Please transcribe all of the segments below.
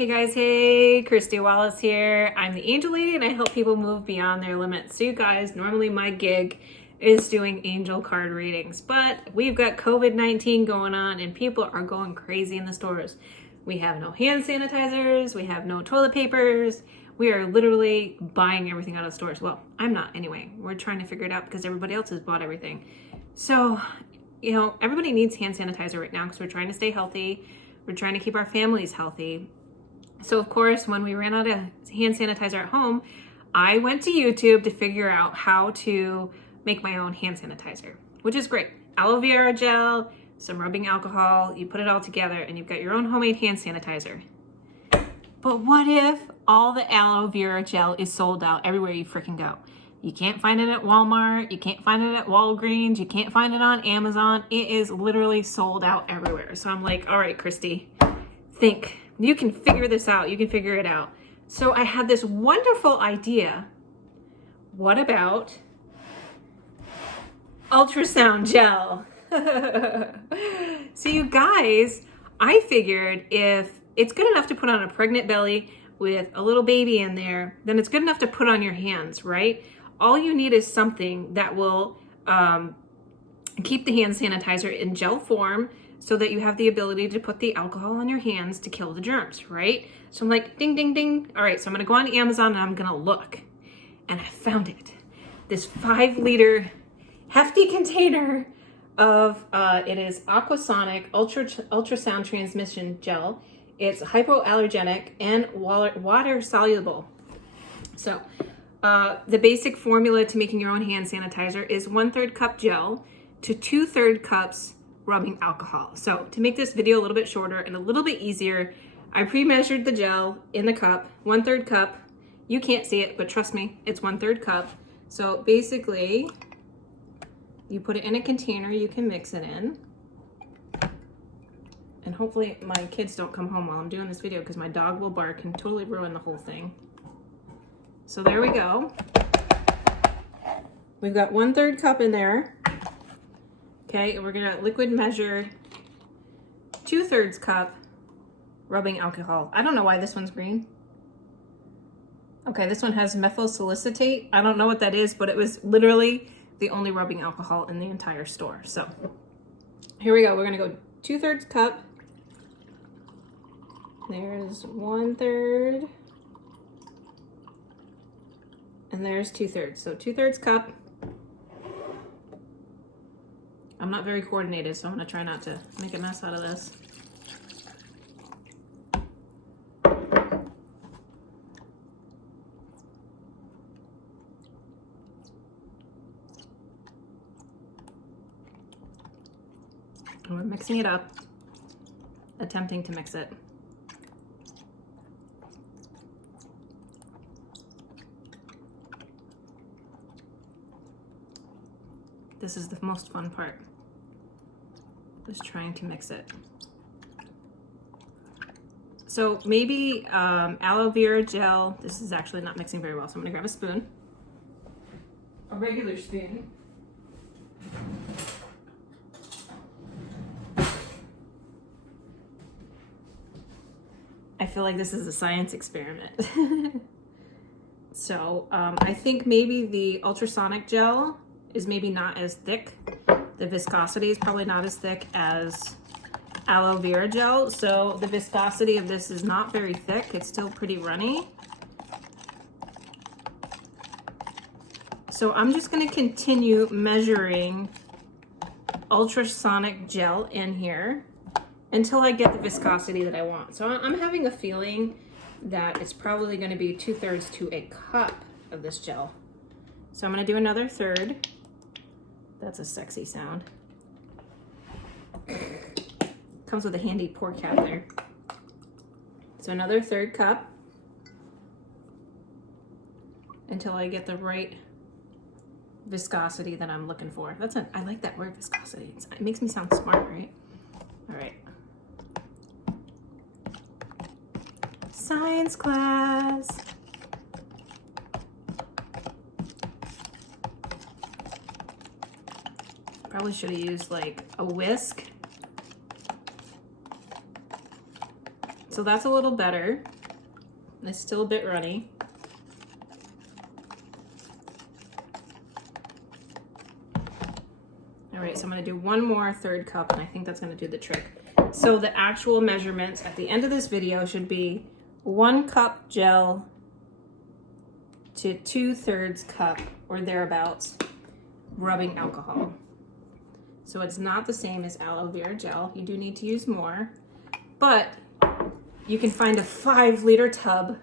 Hey guys, hey, Christy Wallace here. I'm the Angel Lady and I help people move beyond their limits. So you guys, normally my gig is doing angel card readings, but we've got COVID-19 going on and people are going crazy in the stores. We have no hand sanitizers, we have no toilet papers. We are literally buying everything out of stores. Well, I'm not anyway. We're trying to figure it out because everybody else has bought everything. So, everybody needs hand sanitizer right now because we're trying to stay healthy. We're trying to keep our families healthy. So of course, when we ran out of hand sanitizer at home, I went to YouTube to figure out how to make my own hand sanitizer, which is great. Aloe vera gel, some rubbing alcohol, you put it all together and you've got your own homemade hand sanitizer. But what if all the aloe vera gel is sold out everywhere you freaking go? You can't find it at Walmart, you can't find it at Walgreens, you can't find it on Amazon. It is literally sold out everywhere. So I'm like, all right, Christy, think. You can figure this out. You can figure it out. So I had this wonderful idea. What about UltraSound gel? So you guys, I figured if it's good enough to put on a pregnant belly with a little baby in there, then it's good enough to put on your hands, right? All you need is something that will keep the hand sanitizer in gel form so that you have the ability to put the alcohol on your hands to kill the germs, right? So I'm like, ding, ding, ding. All right, so I'm gonna go on Amazon and I'm gonna look. And I found it. This 5-liter hefty container of, it is Aquasonic UltraSound Transmission Gel. It's hypoallergenic and water soluble. So the basic formula to making your own hand sanitizer is 1/3 cup gel to 2/3 cups rubbing alcohol. So to make this video a little bit shorter and a little bit easier, I pre-measured the gel in the cup, 1/3 cup. You can't see it, but trust me, it's 1/3 cup. So basically, you put it in a container you can mix it in. And hopefully my kids don't come home while I'm doing this video because my dog will bark and totally ruin the whole thing. So there we go. We've got 1/3 cup in there. Okay, and we're gonna liquid measure 2/3 cup rubbing alcohol. I don't know why this one's green. Okay, this one has methyl salicyate. I don't know what that is, but it was literally the only rubbing alcohol in the entire store. So here we go. We're gonna go 2/3 cup. There's 1/3. And there's 2/3. So 2/3 cup. I'm not very coordinated, so I'm gonna try not to make a mess out of this. And we're mixing it up, attempting to mix it. This is the most fun part. Just trying to mix it. So maybe aloe vera gel. This is actually not mixing very well, so I'm gonna grab a spoon. A regular spoon. I feel like this is a science experiment. So I think maybe the ultrasonic gel is maybe not as thick. The viscosity is probably not as thick as aloe vera gel. So the viscosity of this is not very thick. It's still pretty runny. So I'm just gonna continue measuring ultrasonic gel in here until I get the viscosity that I want. So I'm having a feeling that it's probably gonna be 2/3 to a cup of this gel. So I'm gonna do another third. That's a sexy sound. Comes with a handy pour cap there. So another 1/3 cup until I get the right viscosity that I'm looking for. I like that word, viscosity. It makes me sound smart, right? All right. Science class. Probably should have used like a whisk. It's So that's a little better. It's still a bit runny. All right, so I'm gonna do one more third cup, and I think that's gonna do the trick. So the actual measurements at the end of this video should be 1 cup gel to 2/3 cup or thereabouts rubbing alcohol. So it's not the same as aloe vera gel. You do need to use more, but you can find a 5-liter tub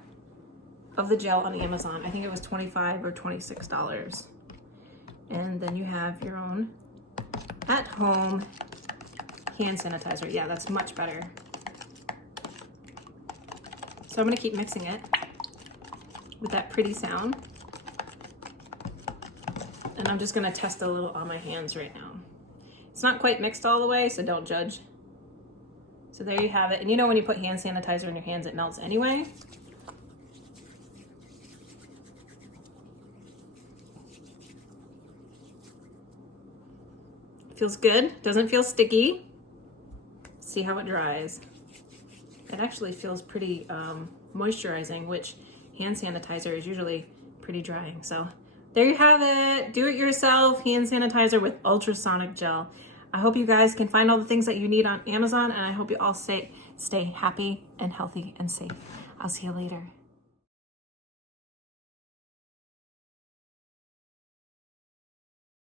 of the gel on Amazon. I think it was $25 or $26. And then you have your own at-home hand sanitizer. Yeah, that's much better. So I'm gonna keep mixing it with that pretty sound. And I'm just gonna test a little on my hands right now. It's not quite mixed all the way, so don't judge. So there you have it. And you know when you put hand sanitizer in your hands, it melts anyway. Feels good, doesn't feel sticky. See how it dries. It actually feels pretty moisturizing, which hand sanitizer is usually pretty drying. So there you have it. Do it yourself hand sanitizer with ultrasonic gel. I hope you guys can find all the things that you need on Amazon, and I hope you all stay happy and healthy and safe. I'll see you later.